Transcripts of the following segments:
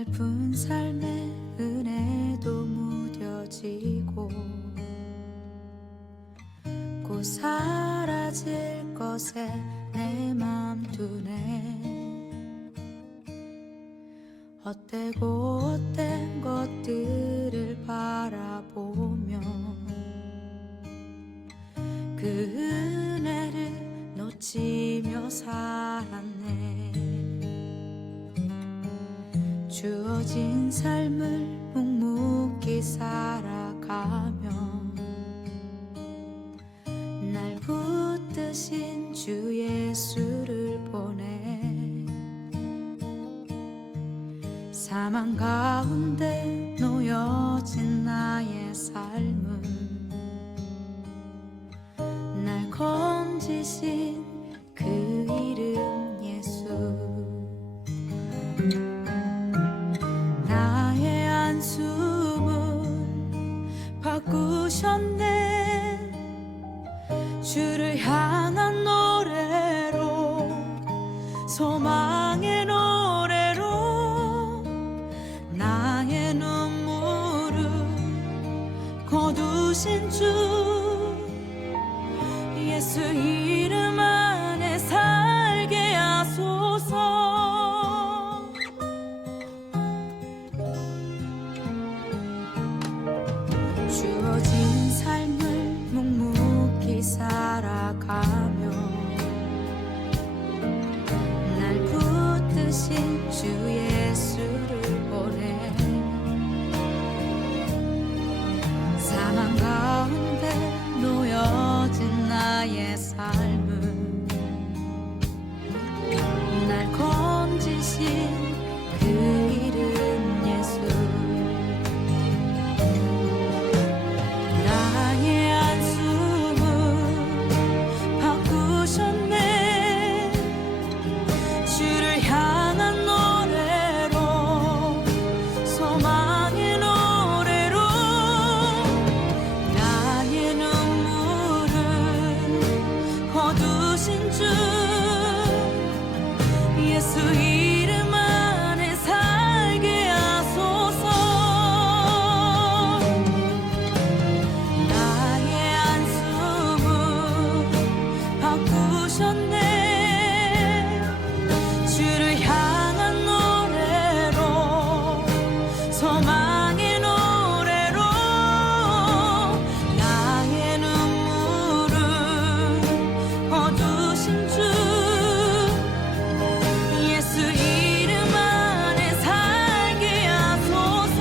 짧은 삶의 은혜도 무뎌지고 곧 사라질 것에 내 맘 두네. 헛되고 헛된 것들을 바라보며 그 은혜를 놓치며 살았네. 주어진 삶을 묵묵히 살아가며 날 붙드신 주 예수를 보내. 사망 가운데 놓여진 나의 삶은 날 건지신 그 이름 예수. 나의 한숨을 바꾸셨네. 주를 향한 노래로, 소망의 노래로 나의 눈물을 거두신 주 예수 이름 안에 살게 하소서. 주어진 삶을 묵묵히 살아가며 날 붙드신 주 예수를 보내. 사망 가운데 놓여진 나의 삶은 날 건지신 그 이름 예수. 나의 한숨을 바꾸셨네. 주를 향한 노래로, 소망의 노래로 나의 눈물을 거두신 주 예수 이름 안에 살게 하소서. 나의 한숨을 바꾸셨네. 주를 향한 노래로, 소망의 노래로 나의 눈물을 거두신 주 예수 이름 안에 살게 하소서.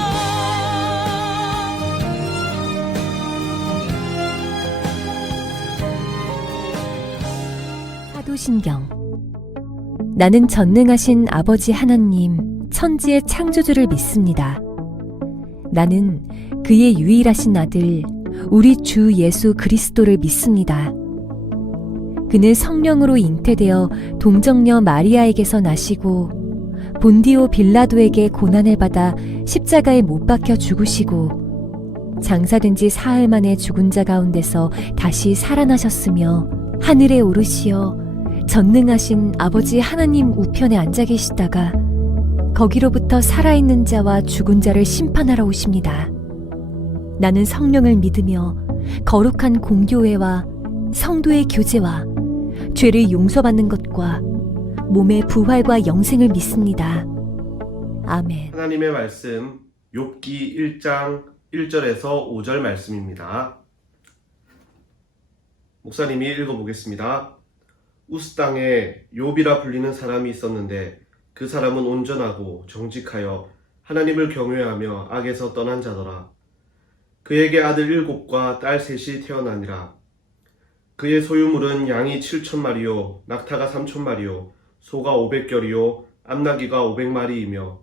사도신경. 나는 전능하신 아버지 하나님, 천지의 창조주를 믿습니다. 나는 그의 유일하신 아들, 우리 주 예수 그리스도를 믿습니다. 그는 성령으로 잉태되어 동정녀 마리아에게서 나시고 본디오 빌라도에게 고난을 받아 십자가에 못 박혀 죽으시고 장사된 지 사흘 만에 죽은 자 가운데서 다시 살아나셨으며 하늘에 오르시어 전능하신 아버지 하나님 우편에 앉아 계시다가 거기로부터 살아있는 자와 죽은 자를 심판하러 오십니다. 나는 성령을 믿으며 거룩한 공교회와 성도의 교제와 죄를 용서받는 것과 몸의 부활과 영생을 믿습니다. 아멘. 하나님의 말씀 욥기 1장 1절에서 5절 말씀입니다. 목사님이 읽어보겠습니다. 우스 땅에 욥이라 불리는 사람이 있었는데 그 사람은 온전하고 정직하여 하나님을 경외하며 악에서 떠난 자더라. 그에게 아들 7과 딸 3이 태어나니라. 그의 소유물은 양이 7,000마리요 낙타가 3,000마리요 소가 500결이요 암나귀가 500마리이며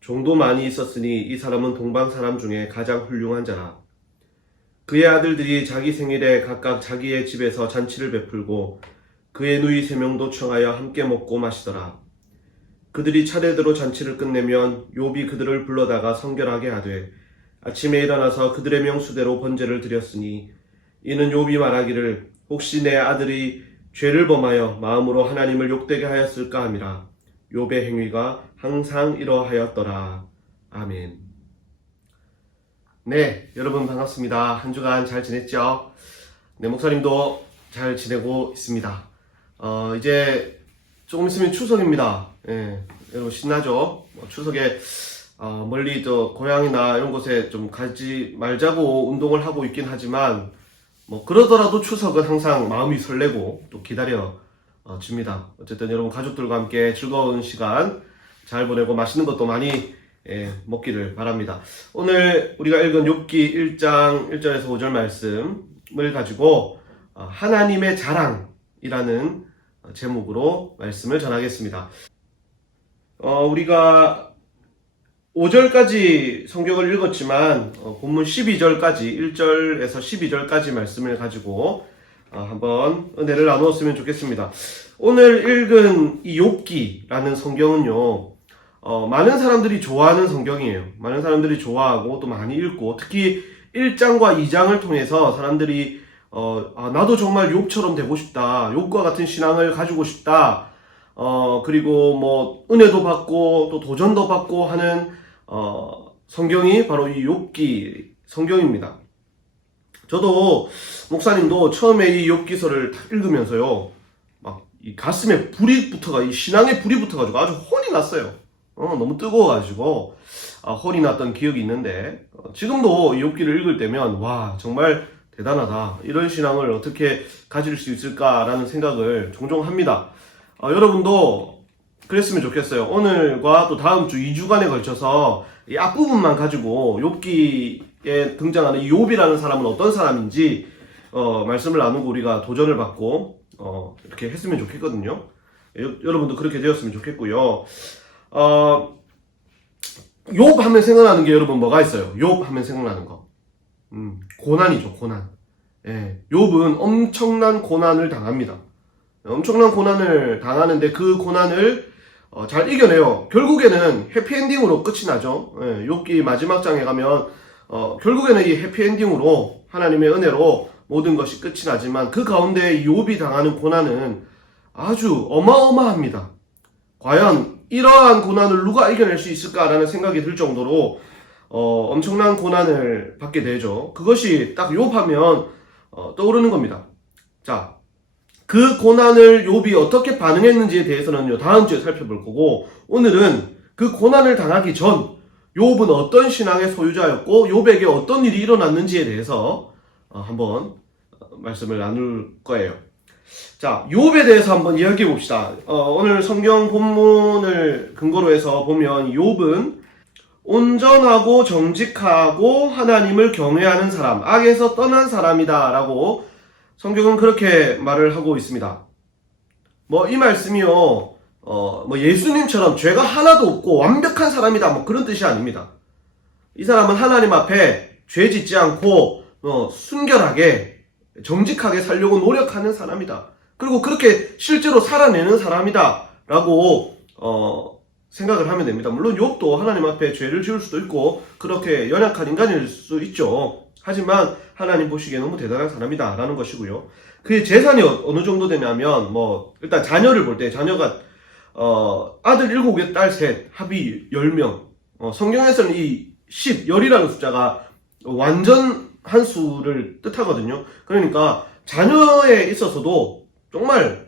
종도 많이 있었으니 이 사람은 동방 사람 중에 가장 훌륭한 자라. 그의 아들들이 자기 생일에 각각 자기의 집에서 잔치를 베풀고 그의 누이 3명도 청하여 함께 먹고 마시더라. 그들이 차례대로 잔치를 끝내면 욥이 그들을 불러다가 성결하게 하되 아침에 일어나서 그들의 명수대로 번제를 드렸으니 이는 욥이 말하기를 혹시 내 아들이 죄를 범하여 마음으로 하나님을 욕되게 하였을까 함이라. 욥의 행위가 항상 이러하였더라. 아멘. 네, 여러분 반갑습니다. 한 주간 잘 지냈죠? 네, 목사님도 잘 지내고 있습니다. 이제 조금 있으면 추석입니다. 예, 여러분 신나죠? 추석에 멀리 고향이나 이런 곳에 좀 가지 말자고 운동을 하고 있긴 하지만 그러더라도 추석은 항상 마음이 설레고 또 기다려 줍니다. 어쨌든 여러분 가족들과 함께 즐거운 시간 잘 보내고 맛있는 것도 많이 먹기를 바랍니다. 오늘 우리가 읽은 욥기 1장 1절에서 5절 말씀을 가지고 하나님의 자랑이라는 제목으로 말씀을 전하겠습니다. 우리가 5절까지 성경을 읽었지만 본문 12절까지 1절에서 12절까지 말씀을 가지고 한번 은혜를 나누었으면 좋겠습니다. 오늘 읽은 이 욥기라는 성경은요, 많은 사람들이 좋아하는 성경이에요. 많은 사람들이 좋아하고 또 많이 읽고, 특히 1장과 2장을 통해서 사람들이 나도 정말 욥처럼 되고 싶다, 욥과 같은 신앙을 가지고 싶다, 그리고 은혜도 받고 또 도전도 받고 하는 성경이 바로 이 욥기 성경입니다. 저도 목사님도 처음에 이 욥기서를 딱 읽으면서요, 막 이 가슴에 불이 붙어가, 이 신앙에 불이 붙어가지고 아주 혼이 났어요. 너무 뜨거워가지고 혼이 났던 기억이 있는데, 지금도 이 욥기를 읽을 때면 와, 정말 대단하다, 이런 신앙을 어떻게 가질 수 있을까라는 생각을 종종 합니다. 여러분도 그랬으면 좋겠어요. 오늘과 또 다음 주 2주간에 걸쳐서 이 앞부분만 가지고 욥기에 등장하는 이 욥이라는 사람은 어떤 사람인지 말씀을 나누고 우리가 도전을 받고 이렇게 했으면 좋겠거든요. 여러분도 그렇게 되었으면 좋겠고요. 욥 하면 생각나는 게 여러분 뭐가 있어요? 욥 하면 생각나는 거 고난이죠. 고난. 욥은 엄청난 고난을 당합니다. 엄청난 고난을 당하는데 그 고난을 잘 이겨내요. 결국에는 해피엔딩으로 끝이 나죠. 욥기 마지막 장에 가면 결국에는 이 해피엔딩으로 하나님의 은혜로 모든 것이 끝이 나지만 그 가운데 이 욥이 당하는 고난은 아주 어마어마합니다. 과연 이러한 고난을 누가 이겨낼 수 있을까라는 생각이 들 정도로 엄청난 고난을 받게 되죠. 그것이 딱 욥 하면 떠오르는 겁니다. 자, 그 고난을 욥이 어떻게 반응했는지에 대해서는요, 다음 주에 살펴볼 거고, 오늘은 그 고난을 당하기 전 욥은 어떤 신앙의 소유자였고 욥에게 어떤 일이 일어났는지에 대해서 한번 말씀을 나눌 거예요. 자, 욥에 대해서 한번 이야기해 봅시다. 오늘 성경 본문을 근거로 해서 보면 욥은 온전하고 정직하고 하나님을 경외하는 사람, 악에서 떠난 사람이다 라고 성경은 그렇게 말을 하고 있습니다. 이 말씀이요, 예수님처럼 죄가 하나도 없고 완벽한 사람이다, 그런 뜻이 아닙니다. 이 사람은 하나님 앞에 죄 짓지 않고 순결하게 정직하게 살려고 노력하는 사람이다. 그리고 그렇게 실제로 살아내는 사람이다 라고 생각을 하면 됩니다. 물론 욥도 하나님 앞에 죄를 지을 수도 있고 그렇게 연약한 인간일 수 있죠. 하지만 하나님 보시기에 너무 대단한 사람이다 라는 것이고요. 그의 재산이 어느 정도 되냐면 일단 자녀를 볼 때 자녀가 아들 7개, 딸 3, 합이 10명. 성경에서는 이 10이라는 숫자가 완전한 수를 뜻하거든요. 그러니까 자녀에 있어서도 정말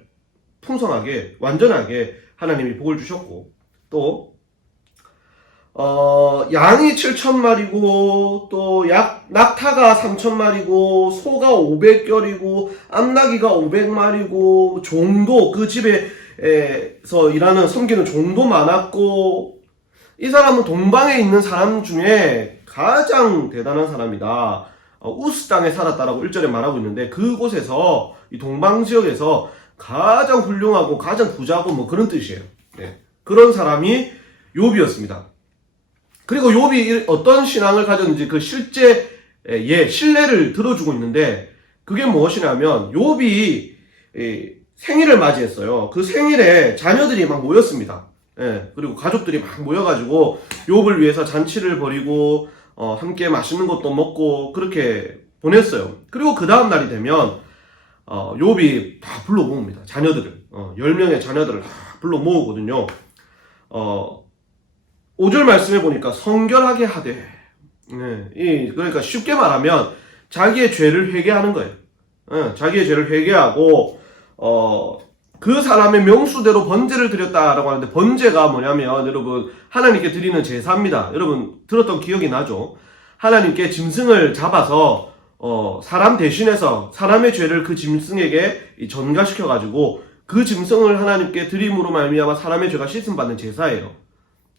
풍성하게, 완전하게 하나님이 복을 주셨고, 또 양이 7,000마리고 또 낙타가 3,000마리고 소가 500결이고 암나귀가 500마리고 종도, 그 집에서 일하는 섬기는 종도 많았고, 이 사람은 동방에 있는 사람 중에 가장 대단한 사람이다. 우스 땅에 살았다라고 1절에 말하고 있는데, 그곳에서 이 동방 지역에서 가장 훌륭하고 가장 부자고 그런 뜻이에요. 그런 사람이 욥이었습니다. 그리고 욥이 어떤 신앙을 가졌는지 그 실제의 신뢰를 들어주고 있는데, 그게 무엇이냐면 욥이 생일을 맞이했어요. 그 생일에 자녀들이 막 모였습니다. 그리고 가족들이 막 모여가지고 욥을 위해서 잔치를 벌이고 함께 맛있는 것도 먹고 그렇게 보냈어요. 그리고 그 다음 날이 되면 욥이 다 불러 모읍니다. 자녀들을 10명의 자녀들을 다 불러 모으거든요. 5절 말씀해 보니까 성결하게 하되, 그러니까 쉽게 말하면 자기의 죄를 회개하는 거예요. 자기의 죄를 회개하고 그 사람의 명수대로 번제를 드렸다라고 하는데, 번제가 뭐냐면 여러분 하나님께 드리는 제사입니다. 여러분 들었던 기억이 나죠? 하나님께 짐승을 잡아서 사람 대신해서 사람의 죄를 그 짐승에게 전가시켜 가지고 그 짐승을 하나님께 드림으로 말미암아 사람의 죄가 씻음 받는 제사예요.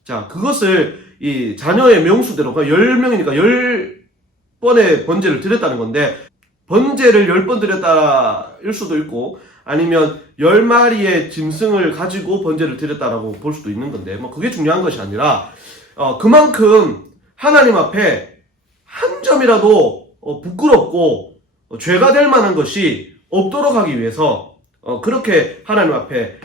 자, 그것을 이 자녀의 명수대로, 그러니까 10명이니까 10번의 번제를 드렸다는 건데, 번제를 10번 드렸다일 수도 있고 아니면 10마리의 짐승을 가지고 번제를 드렸다라고 볼 수도 있는 건데, 뭐 그게 중요한 것이 아니라 그만큼 하나님 앞에 한 점이라도 부끄럽고 죄가 될 만한 것이 없도록 하기 위해서 그렇게 하나님 앞에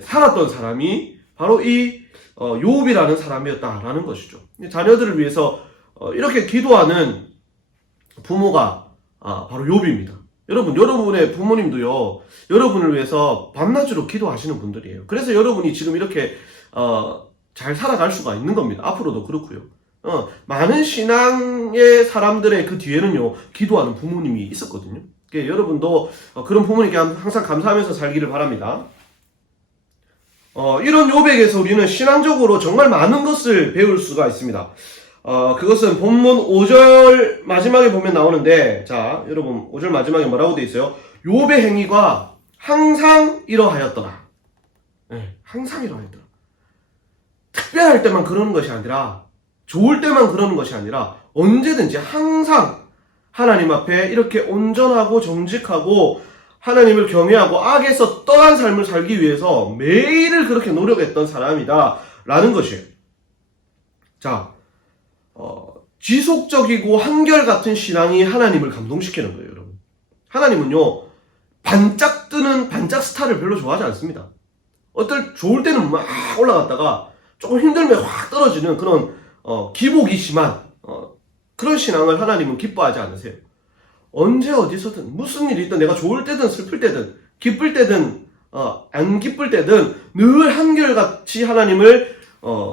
살았던 사람이 바로 이 요업이라는 사람이었다라는 것이죠. 자녀들을 위해서 이렇게 기도하는 부모가 바로 요업입니다. 여러분, 여러분의 부모님도요, 여러분을 위해서 밤낮으로 기도하시는 분들이에요. 그래서 여러분이 지금 이렇게 잘 살아갈 수가 있는 겁니다. 앞으로도 그렇고요. 많은 신앙의 사람들의 그 뒤에는요, 기도하는 부모님이 있었거든요. 그러니까 여러분도 그런 부모님께 항상 감사하면서 살기를 바랍니다. 이런 요백에서 우리는 신앙적으로 정말 많은 것을 배울 수가 있습니다. 그것은 본문 5절 마지막에 보면 나오는데, 자, 여러분 5절 마지막에 뭐라고 되어 있어요? 욥의 행위가 항상 이러하였더라. 항상 이러하였더라. 특별할 때만 그러는 것이 아니라, 좋을 때만 그러는 것이 아니라 언제든지 항상 하나님 앞에 이렇게 온전하고 정직하고 하나님을 경외하고 악에서 떠난 삶을 살기 위해서 매일을 그렇게 노력했던 사람이다 라는 것이에요. 자, 지속적이고 한결같은 신앙이 하나님을 감동시키는 거예요, 여러분. 하나님은요, 반짝 뜨는 반짝 스타를 별로 좋아하지 않습니다. 좋을 때는 막 올라갔다가 조금 힘들면 확 떨어지는 그런 기복이 심한 그런 신앙을 하나님은 기뻐하지 않으세요. 언제 어디서든 무슨 일이 있든, 내가 좋을 때든 슬플 때든 기쁠 때든 안 기쁠 때든 늘 한결같이 하나님을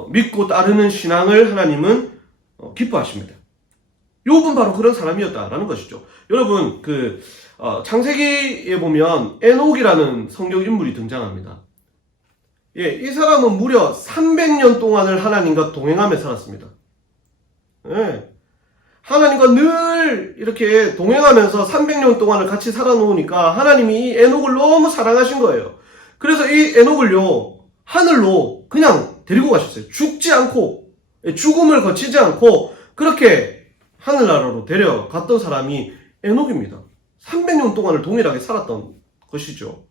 믿고 따르는 신앙을 하나님은 기뻐하십니다. 욥은 바로 그런 사람이었다라는 것이죠. 여러분, 창세기에 보면 에녹이라는 성경 인물이 등장합니다. 이 사람은 무려 300년 동안을 하나님과 동행하며 살았습니다. 하나님과 늘 이렇게 동행하면서 300년 동안을 같이 살아놓으니까 하나님이 이 에녹을 너무 사랑하신 거예요. 그래서 이 에녹을요, 하늘로 그냥 데리고 가셨어요. 죽지 않고, 죽음을 거치지 않고 그렇게 하늘나라로 데려갔던 사람이 에녹입니다. 300년 동안을 동일하게 살았던 것이죠.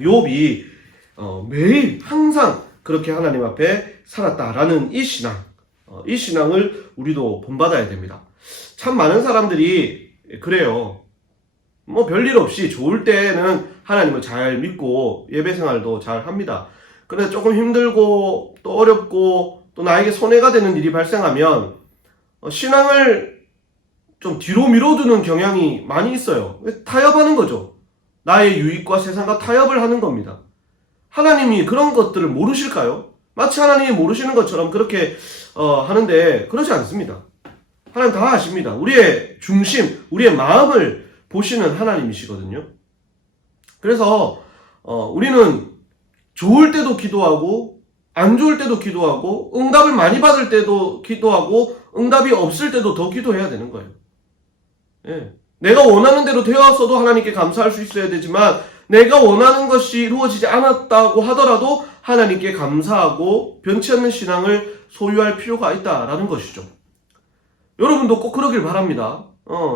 욥이 매일 항상 그렇게 하나님 앞에 살았다라는 이 신앙을 우리도 본받아야 됩니다. 참 많은 사람들이 그래요. 뭐 별일 없이 좋을 때는 하나님을 잘 믿고 예배 생활도 잘 합니다. 그런데 조금 힘들고 또 어렵고 또 나에게 손해가 되는 일이 발생하면 신앙을 좀 뒤로 밀어두는 경향이 많이 있어요. 타협하는 거죠. 나의 유익과 세상과 타협을 하는 겁니다. 하나님이 그런 것들을 모르실까요? 마치 하나님이 모르시는 것처럼 그렇게 하는데 그렇지 않습니다. 하나님 다 아십니다. 우리의 중심, 우리의 마음을 보시는 하나님이시거든요. 그래서 우리는 좋을 때도 기도하고 안 좋을 때도 기도하고 응답을 많이 받을 때도 기도하고 응답이 없을 때도 더 기도해야 되는 거예요. 내가 원하는 대로 되었어도 하나님께 감사할 수 있어야 되지만, 내가 원하는 것이 이루어지지 않았다고 하더라도 하나님께 감사하고 변치 않는 신앙을 소유할 필요가 있다라는 것이죠. 여러분도 꼭 그러길 바랍니다.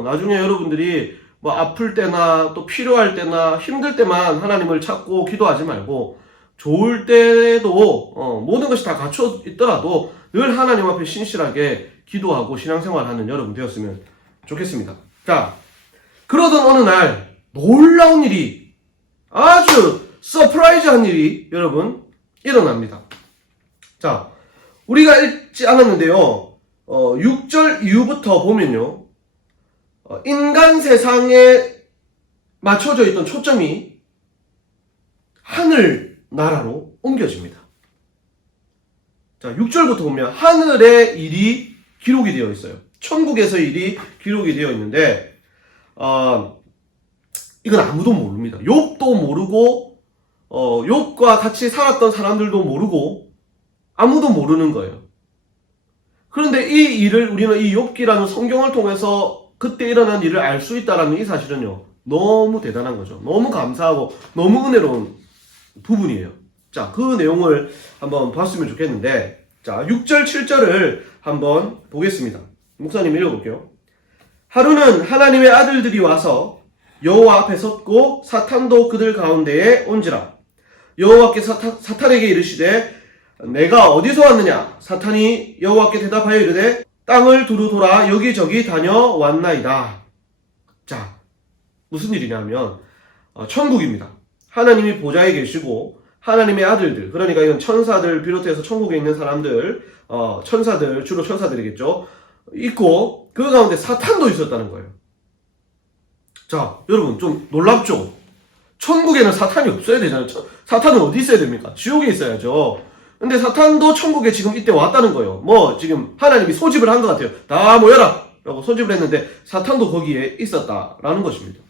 나중에 여러분들이 뭐 아플 때나 또 필요할 때나 힘들 때만 하나님을 찾고 기도하지 말고, 좋을 때도 모든 것이 다 갖춰 있더라도 늘 하나님 앞에 신실하게 기도하고 신앙생활하는 여러분 되었으면 좋겠습니다. 자, 그러던 어느 날 놀라운 일이, 아주 서프라이즈한 일이 여러분 일어납니다. 자, 우리가 읽지 않았는데요, 6절 이후부터 보면요, 인간 세상에 맞춰져 있던 초점이 하늘 나라로 옮겨집니다. 자, 6절부터 보면 하늘의 일이 기록이 되어 있어요. 천국에서 일이 기록이 되어 있는데 이건 아무도 모릅니다. 욥도 모르고 욥과 같이 살았던 사람들도 모르고 아무도 모르는 거예요. 그런데 이 일을 우리는 이 욥기라는 성경을 통해서 그때 일어난 일을 알 수 있다는 이 사실은요, 너무 대단한 거죠. 너무 감사하고 너무 은혜로운 부분이에요. 자, 그 내용을 한번 봤으면 좋겠는데, 자, 6절, 7절을 한번 보겠습니다. 목사님 읽어볼게요. 하루는 하나님의 아들들이 와서 여호와 앞에 섰고 사탄도 그들 가운데에 온지라. 여호와께서 사탄에게 이르시되 내가 어디서 왔느냐? 사탄이 여호와께 대답하여 이르되 땅을 두루 돌아 여기저기 다녀왔나이다. 자, 무슨 일이냐면 천국입니다. 하나님이 보좌에 계시고 하나님의 아들들, 그러니까 이건 천사들 비롯해서 천국에 있는 사람들, 천사들, 주로 천사들이겠죠, 있고 그 가운데 사탄도 있었다는 거예요. 자, 여러분 좀 놀랍죠? 천국에는 사탄이 없어야 되잖아요. 사탄은 어디 있어야 됩니까? 지옥에 있어야죠. 근데 사탄도 천국에 지금 이때 왔다는 거예요. 뭐 지금 하나님이 소집을 한 것 같아요. 다 모여라! 라고 소집을 했는데 사탄도 거기에 있었다라는 것입니다.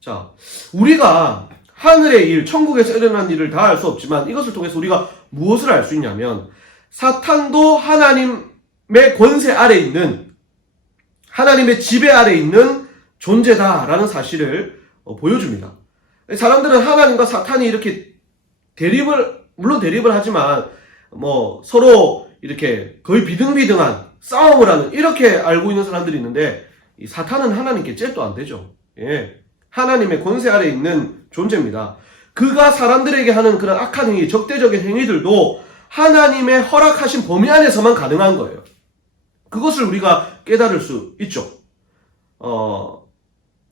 자, 우리가 하늘의 일, 천국에서 일어난 일을 다 알 수 없지만 이것을 통해서 우리가 무엇을 알 수 있냐면 사탄도 하나님의 권세 아래 있는, 하나님의 지배 아래 있는 존재다라는 사실을 보여줍니다. 사람들은 하나님과 사탄이 이렇게 물론 대립을 하지만 뭐 서로 이렇게 거의 비등비등한 싸움을 하는, 이렇게 알고 있는 사람들이 있는데 이 사탄은 하나님께 잽도 안 되죠. 예. 하나님의 권세 아래 있는 존재입니다. 그가 사람들에게 하는 그런 악한 행위, 적대적인 행위들도 하나님의 허락하신 범위 안에서만 가능한 거예요. 그것을 우리가 깨달을 수 있죠.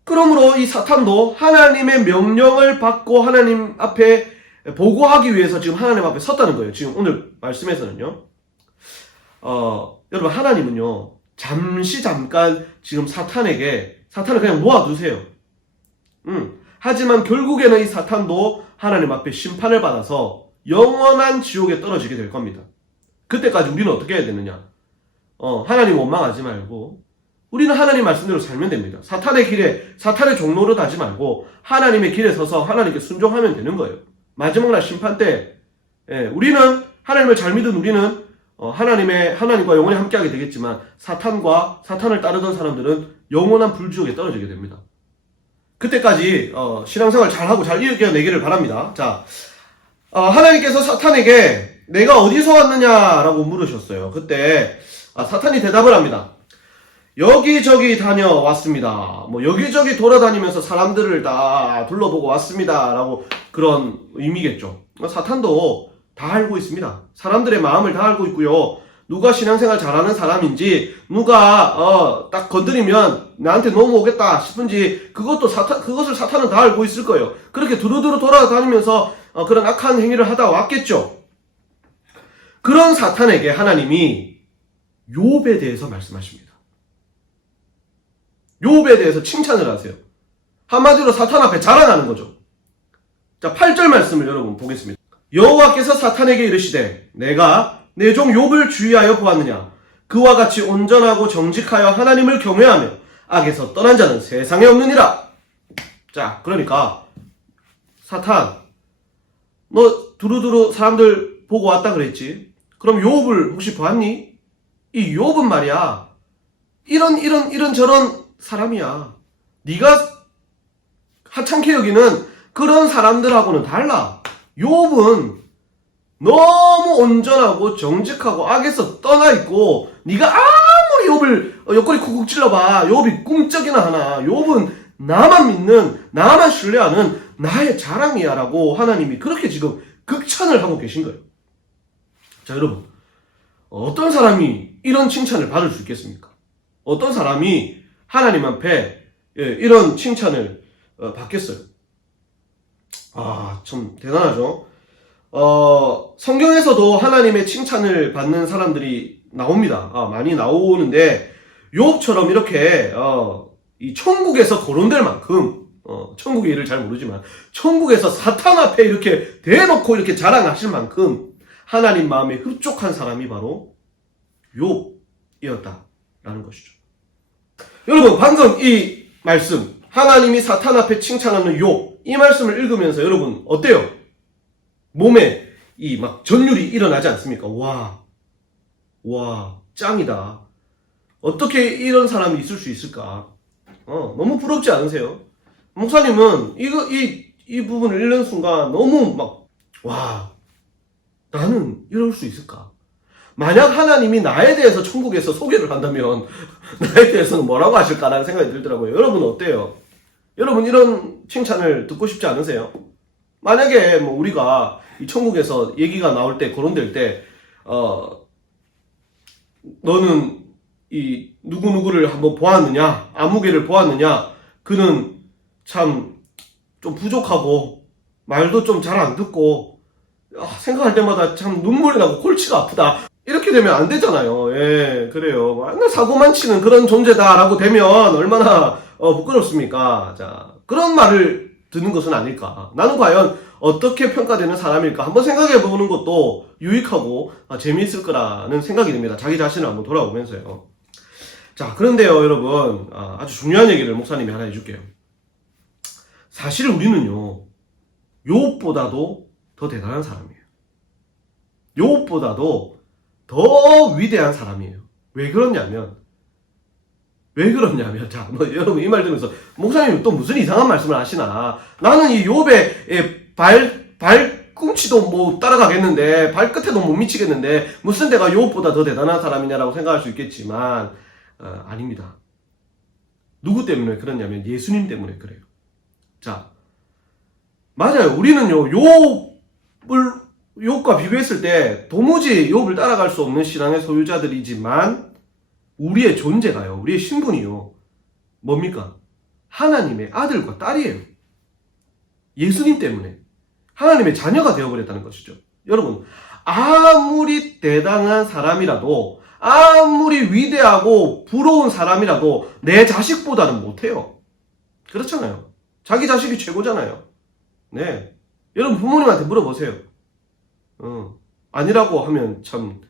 그러므로 이 사탄도 하나님의 명령을 받고 하나님 앞에 보고하기 위해서 지금 하나님 앞에 섰다는 거예요. 지금 오늘 말씀에서는요. 여러분, 하나님은요, 잠깐 지금 사탄을 그냥 놓아두세요. 하지만 결국에는 이 사탄도 하나님 앞에 심판을 받아서 영원한 지옥에 떨어지게 될 겁니다. 그때까지 우리는 어떻게 해야 되느냐? 하나님 원망하지 말고 우리는 하나님 말씀대로 살면 됩니다. 사탄의 길에, 사탄의 종로를 하지 말고 하나님의 길에 서서 하나님께 순종하면 되는 거예요. 마지막 날 심판 때, 우리는 하나님을 잘 믿은 우리는 하나님과 영원히 함께하게 되겠지만 사탄을 따르던 사람들은 영원한 불지옥에 떨어지게 됩니다. 그때까지 신앙생활 잘하고 잘 이겨내기를 바랍니다. 자, 하나님께서 사탄에게 내가 어디서 왔느냐라고 물으셨어요. 그때 사탄이 대답을 합니다. 여기저기 다녀왔습니다. 뭐 여기저기 돌아다니면서 사람들을 다 둘러보고 왔습니다. 라고 그런 의미겠죠. 사탄도 다 알고 있습니다. 사람들의 마음을 다 알고 있고요. 누가 신앙생활 잘하는 사람인지, 누가 딱 건드리면 나한테 넘어오겠다 싶은지 그것을 사탄은 다 알고 있을 거예요. 그렇게 두루두루 돌아다니면서 그런 악한 행위를 하다 왔겠죠. 그런 사탄에게 하나님이 욥에 대해서 말씀하십니다. 욥에 대해서 칭찬을 하세요. 한마디로 사탄 앞에 자랑하는 거죠. 자, 8절 말씀을 여러분 보겠습니다. 여호와께서 사탄에게 이르시되 내가 내 종 욥을 주의하여 보았느냐? 그와 같이 온전하고 정직하여 하나님을 경외하며 악에서 떠난 자는 세상에 없느니라. 자, 그러니까 사탄, 너 두루두루 사람들 보고 왔다 그랬지? 그럼 욥을 혹시 보았니? 이 욥은 말이야, 이런 저런 사람이야. 네가 하찮게 여기는 그런 사람들하고는 달라. 욥은 너무 온전하고 정직하고 악에서 떠나 있고, 네가 아무리 욥을 옆구리 쿡쿡 찔러봐, 욥이 꿈쩍이나 하나. 욥은 나만 믿는, 나만 신뢰하는 나의 자랑이야 라고 하나님이 그렇게 지금 극찬을 하고 계신 거예요. 자, 여러분, 어떤 사람이 이런 칭찬을 받을 수 있겠습니까? 어떤 사람이 하나님 앞에 이런 칭찬을 받겠어요? 참 대단하죠. 성경에서도 하나님의 칭찬을 받는 사람들이 나옵니다. 많이 나오는데 욥처럼 이렇게 이 천국에서 거론될 만큼, 천국의 일을 잘 모르지만 천국에서 사탄 앞에 이렇게 대놓고 이렇게 자랑하실 만큼 하나님 마음에 흡족한 사람이 바로 욥이었다라는 것이죠. 여러분, 방금 이 말씀, 하나님이 사탄 앞에 칭찬하는 욥, 이 말씀을 읽으면서 여러분 어때요? 몸에 이 막 전율이 일어나지 않습니까? 와, 짱이다. 어떻게 이런 사람이 있을 수 있을까? 너무 부럽지 않으세요? 목사님은 이 부분을 읽는 순간 너무 나는 이럴 수 있을까? 만약 하나님이 나에 대해서 천국에서 소개를 한다면 나에 대해서는 뭐라고 하실까라는 생각이 들더라고요. 여러분 어때요? 여러분 이런 칭찬을 듣고 싶지 않으세요? 만약에 우리가 이 천국에서 얘기가 나올 때, 거론될 때, 너는 이 누구누구를 한번 보았느냐, 아무개를 보았느냐, 그는 참 좀 부족하고 말도 좀 잘 안 듣고 생각할 때마다 참 눈물이 나고 골치가 아프다, 이렇게 되면 안 되잖아요. 예, 그래요. 맨날 사고만 치는 그런 존재다라고 되면 얼마나 부끄럽습니까? 자, 그런 말을 듣는 것은 아닐까. 나는 과연 어떻게 평가되는 사람일까 한번 생각해 보는 것도 유익하고 재미있을 거라는 생각이 듭니다. 자기 자신을 한번 돌아보면서요. 자, 그런데요, 여러분, 아주 중요한 얘기를 목사님이 하나 해줄게요. 사실 우리는요, 욥보다도 더 대단한 사람이에요. 욥보다도 더 위대한 사람이에요. 왜 그러냐면, 자, 여러분 이 말 들으면서 목사님 또 무슨 이상한 말씀을 하시나? 나는 이 욥의 발꿈치도 따라가겠는데, 발끝에도 못 미치겠는데, 무슨 내가 욥보다 더 대단한 사람이냐라고 생각할 수 있겠지만, 아닙니다. 누구 때문에 그러냐면 예수님 때문에 그래요. 자, 맞아요. 우리는요, 욥과 비교했을 때 도무지 욥을 따라갈 수 없는 신앙의 소유자들이지만, 우리의 존재가요, 우리의 신분이요, 뭡니까? 하나님의 아들과 딸이에요. 예수님 때문에 하나님의 자녀가 되어버렸다는 것이죠. 여러분, 아무리 대단한 사람이라도, 아무리 위대하고 부러운 사람이라도 내 자식보다는 못해요. 그렇잖아요. 자기 자식이 최고잖아요. 네. 여러분 부모님한테 물어보세요. 아니라고 하면 참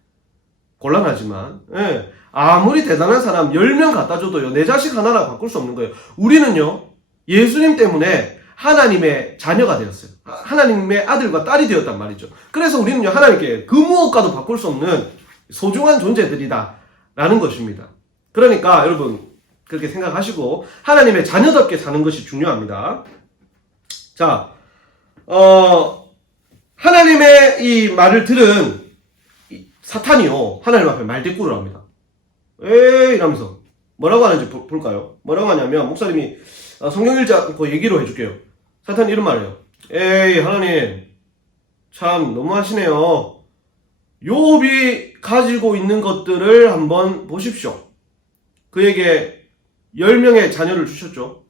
곤란하지만, 예. 아무리 대단한 사람 10명 갖다 줘도요, 내 자식 하나라 바꿀 수 없는 거예요. 우리는요, 예수님 때문에 하나님의 자녀가 되었어요. 하나님의 아들과 딸이 되었단 말이죠. 그래서 우리는요, 하나님께 그 무엇과도 바꿀 수 없는 소중한 존재들이다 라는 것입니다. 그러니까 여러분 그렇게 생각하시고 하나님의 자녀답게 사는 것이 중요합니다. 자, 하나님의 이 말을 들은 사탄이요, 하나님 앞에 말대꾸를 합니다. 에이 이러면서 뭐라고 하는지 볼까요? 뭐라고 하냐면, 목사님이 성경 읽지 않고 얘기로 해줄게요. 사탄이 이런 말이에요. 에이 하나님 참 너무하시네요. 욥이 가지고 있는 것들을 한번 보십시오. 그에게 10명의 자녀를 주셨죠.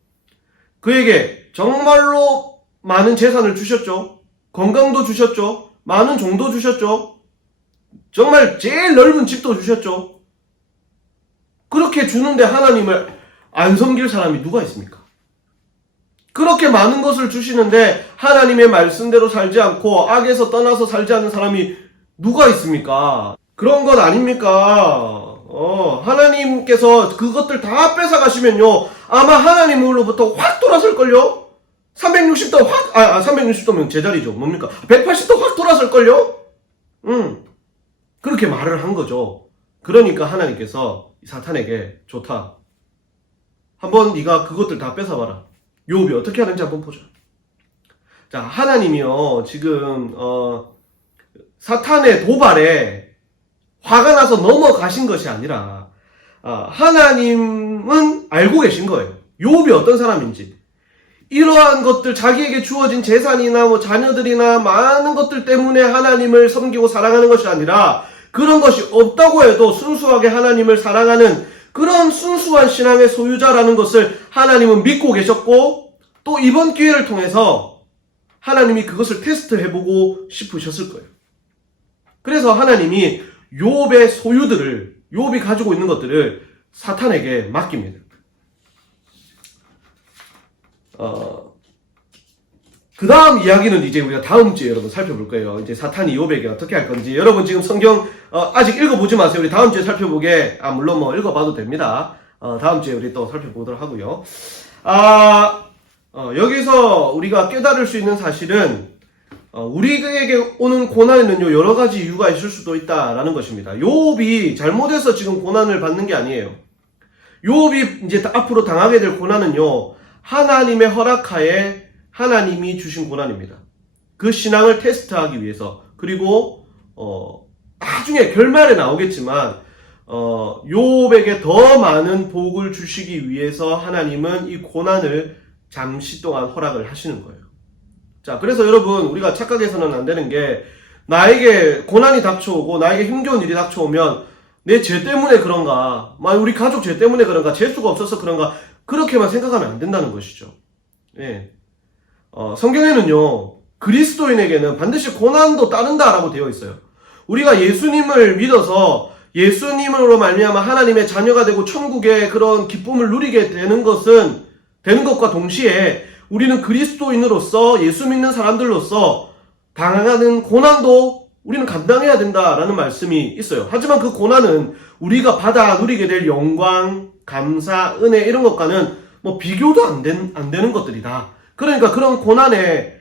그에게 정말로 많은 재산을 주셨죠. 건강도 주셨죠. 많은 종도 주셨죠. 정말 제일 넓은 집도 주셨죠. 그렇게 주는데 하나님을 안 섬길 사람이 누가 있습니까? 그렇게 많은 것을 주시는데 하나님의 말씀대로 살지 않고 악에서 떠나서 살지 않는 사람이 누가 있습니까? 그런 것 아닙니까? 하나님께서 그것들 다 뺏어가시면요, 아마 하나님으로부터 확 돌아설걸요? 360도 360도면 제자리죠. 뭡니까? 180도 확 돌아설걸요? 그렇게 말을 한 거죠. 그러니까 하나님께서 사탄에게, 좋다, 한번 네가 그것들 다 뺏어봐라. 욥이 어떻게 하는지 한번 보자. 자, 하나님이요, 지금 사탄의 도발에 화가 나서 넘어가신 것이 아니라, 하나님은 알고 계신 거예요. 욥이 어떤 사람인지. 이러한 것들, 자기에게 주어진 재산이나 자녀들이나 많은 것들 때문에 하나님을 섬기고 사랑하는 것이 아니라, 그런 것이 없다고 해도 순수하게 하나님을 사랑하는 그런 순수한 신앙의 소유자라는 것을 하나님은 믿고 계셨고, 또 이번 기회를 통해서 하나님이 그것을 테스트해보고 싶으셨을 거예요. 그래서 하나님이 욥의 소유들을, 욥이 가지고 있는 것들을 사탄에게 맡깁니다. 그 다음 이야기는 이제 우리가 다음 주에 여러분 살펴볼 거예요. 이제 사탄이 욥에게 어떻게 할 건지. 여러분 지금 성경 아직 읽어보지 마세요. 우리 다음 주에 살펴보게. 물론 뭐 읽어봐도 됩니다. 다음 주에 우리 또 살펴보도록 하고요. 여기서 우리가 깨달을 수 있는 사실은 우리에게 오는 고난에는요 여러 가지 이유가 있을 수도 있다라는 것입니다. 욥이 잘못해서 지금 고난을 받는 게 아니에요. 욥이 이제 앞으로 당하게 될 고난은요 하나님의 허락하에 하나님이 주신 고난입니다. 그 신앙을 테스트하기 위해서. 그리고 나중에 결말에 나오겠지만 욥에게 더 많은 복을 주시기 위해서 하나님은 이 고난을 잠시 동안 허락을 하시는 거예요. 자, 그래서 여러분 우리가 착각해서는 안 되는 게 나에게 고난이 닥쳐오고 나에게 힘겨운 일이 닥쳐오면 내 죄 때문에 그런가, 우리 가족 죄 때문에 그런가, 재수가 없어서 그런가, 그렇게만 생각하면 안 된다는 것이죠. 예. 성경에는요 그리스도인에게는 반드시 고난도 따른다라고 되어 있어요. 우리가 예수님을 믿어서 예수님으로 말미암아 하나님의 자녀가 되고 천국의 그런 기쁨을 누리게 되는 것과 동시에 우리는 그리스도인으로서 예수 믿는 사람들로서 당하는 고난도 우리는 감당해야 된다라는 말씀이 있어요. 하지만 그 고난은 우리가 받아 누리게 될 영광, 감사, 은혜 이런 것과는 뭐 비교도 안 되는 것들이다. 그러니까 그런 고난에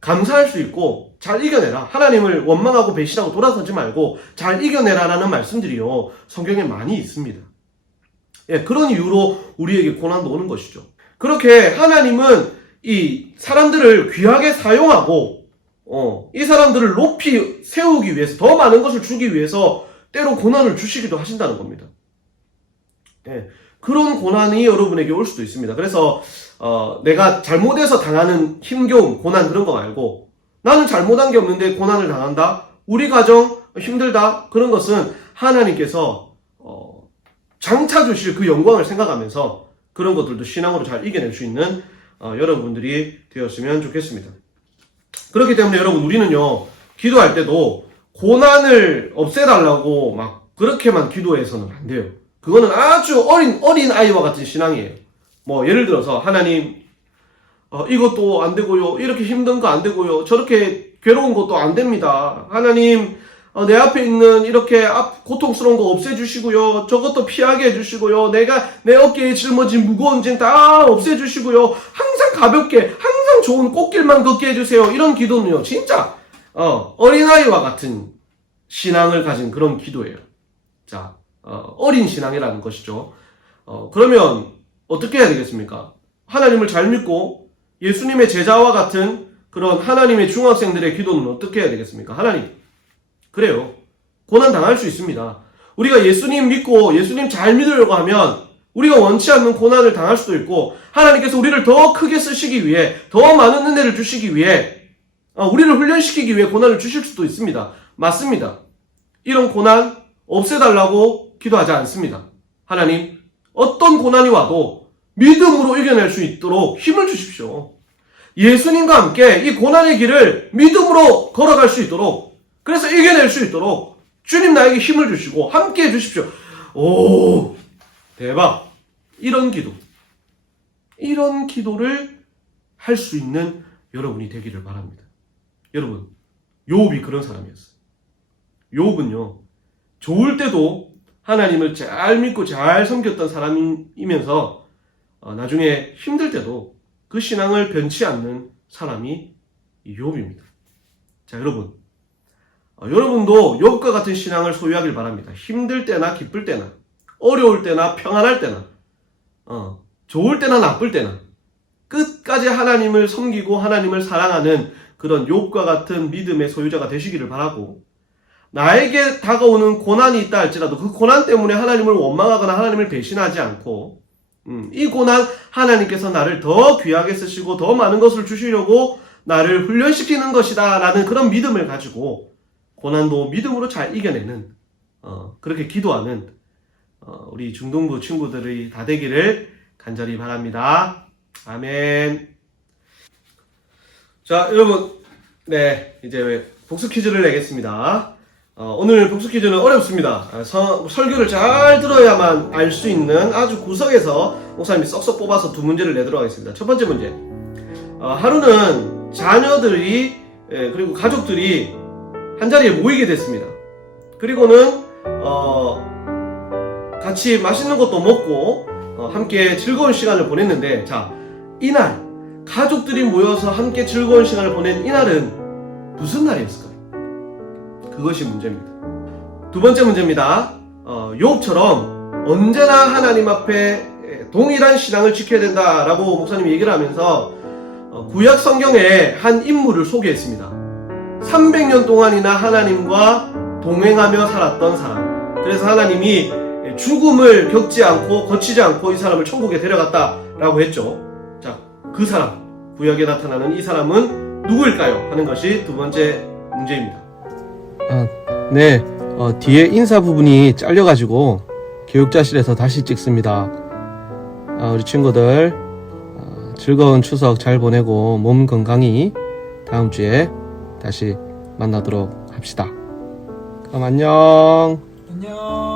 감사할 수 있고 잘 이겨내라. 하나님을 원망하고 배신하고 돌아서지 말고 잘 이겨내라라는 말씀들이요 성경에 많이 있습니다. 그런 이유로 우리에게 고난도 오는 것이죠. 그렇게 하나님은 이 사람들을 귀하게 사용하고 이 사람들을 높이 세우기 위해서 더 많은 것을 주기 위해서 때로 고난을 주시기도 하신다는 겁니다. 그런 고난이 여러분에게 올 수도 있습니다. 그래서 내가 잘못해서 당하는 힘겨움, 고난 그런 거 말고 나는 잘못한 게 없는데 고난을 당한다? 우리 가정 힘들다? 그런 것은 하나님께서 장차 주실 그 영광을 생각하면서 그런 것들도 신앙으로 잘 이겨낼 수 있는 여러분들이 되었으면 좋겠습니다. 그렇기 때문에 여러분 우리는요 기도할 때도 고난을 없애달라고 막 그렇게만 기도해서는 안 돼요. 그거는 아주 어린 아이와 같은 신앙이에요. 뭐 예를 들어서 하나님 이것도 안 되고요, 이렇게 힘든 거 안 되고요, 저렇게 괴로운 것도 안 됩니다. 하나님 내 앞에 있는 이렇게 고통스러운 거 없애주시고요, 저것도 피하게 해주시고요, 내가 내 어깨에 짊어진 무거운 짐 다 없애주시고요, 항상 가볍게 항상 좋은 꽃길만 걷게 해주세요. 이런 기도는요 진짜 어린아이와 같은 신앙을 가진 그런 기도예요. 자, 어린 신앙이라는 것이죠. 그러면 어떻게 해야 되겠습니까? 하나님을 잘 믿고 예수님의 제자와 같은 그런 하나님의 중학생들의 기도는 어떻게 해야 되겠습니까? 하나님, 그래요, 고난 당할 수 있습니다. 우리가 예수님 믿고 예수님 잘 믿으려고 하면 우리가 원치 않는 고난을 당할 수도 있고 하나님께서 우리를 더 크게 쓰시기 위해 더 많은 은혜를 주시기 위해 우리를 훈련시키기 위해 고난을 주실 수도 있습니다. 맞습니다. 이런 고난 없애달라고 기도하지 않습니다. 하나님, 어떤 고난이 와도 믿음으로 이겨낼 수 있도록 힘을 주십시오. 예수님과 함께 이 고난의 길을 믿음으로 걸어갈 수 있도록, 그래서 이겨낼 수 있도록 주님 나에게 힘을 주시고 함께 해주십시오. 오, 대박. 이런 기도를 할 수 있는 여러분이 되기를 바랍니다. 여러분, 욥이 그런 사람이었어요. 욥은요 좋을 때도 하나님을 잘 믿고 잘 섬겼던 사람이면서 나중에 힘들 때도 그 신앙을 변치 않는 사람이 욥입니다. 자, 여러분, 여러분도 욥과 같은 신앙을 소유하길 바랍니다. 힘들 때나 기쁠 때나 어려울 때나 평안할 때나 좋을 때나 나쁠 때나 끝까지 하나님을 섬기고 하나님을 사랑하는 그런 욥과 같은 믿음의 소유자가 되시기를 바라고, 나에게 다가오는 고난이 있다 할지라도 그 고난 때문에 하나님을 원망하거나 하나님을 배신하지 않고 이 고난 하나님께서 나를 더 귀하게 쓰시고 더 많은 것을 주시려고 나를 훈련시키는 것이다 라는 그런 믿음을 가지고 고난도 믿음으로 잘 이겨내는 그렇게 기도하는 우리 중동부 친구들이 다 되기를 간절히 바랍니다. 아멘. 자, 여러분, 이제 복수 퀴즈를 내겠습니다. 오늘 복수 퀴즈는 어렵습니다. 설교를 잘 들어야만 알 수 있는 아주 구석에서 목사님이 쏙쏙 뽑아서 두 문제를 내도록 하겠습니다. 첫 번째 문제. 하루는 자녀들이 그리고 가족들이 한자리에 모이게 됐습니다. 그리고는 같이 맛있는 것도 먹고 함께 즐거운 시간을 보냈는데, 자, 이날 가족들이 모여서 함께 즐거운 시간을 보낸 이날은 무슨 날이었을까요? 그것이 문제입니다. 두 번째 문제입니다. 욥처럼 언제나 하나님 앞에 동일한 신앙을 지켜야 된다라고 목사님이 얘기를 하면서 구약 성경의 한 인물을 소개했습니다. 300년 동안이나 하나님과 동행하며 살았던 사람. 그래서 하나님이 죽음을 겪지 않고 거치지 않고 이 사람을 천국에 데려갔다라고 했죠. 자, 그 사람, 구약에 나타나는 이 사람은 누구일까요? 하는 것이 두 번째 문제입니다. 네, 뒤에 인사 부분이 잘려가지고 교육자실에서 다시 찍습니다. 우리 친구들 즐거운 추석 잘 보내고 몸 건강히 다음 주에 다시 만나도록 합시다. 그럼 안녕. 안녕.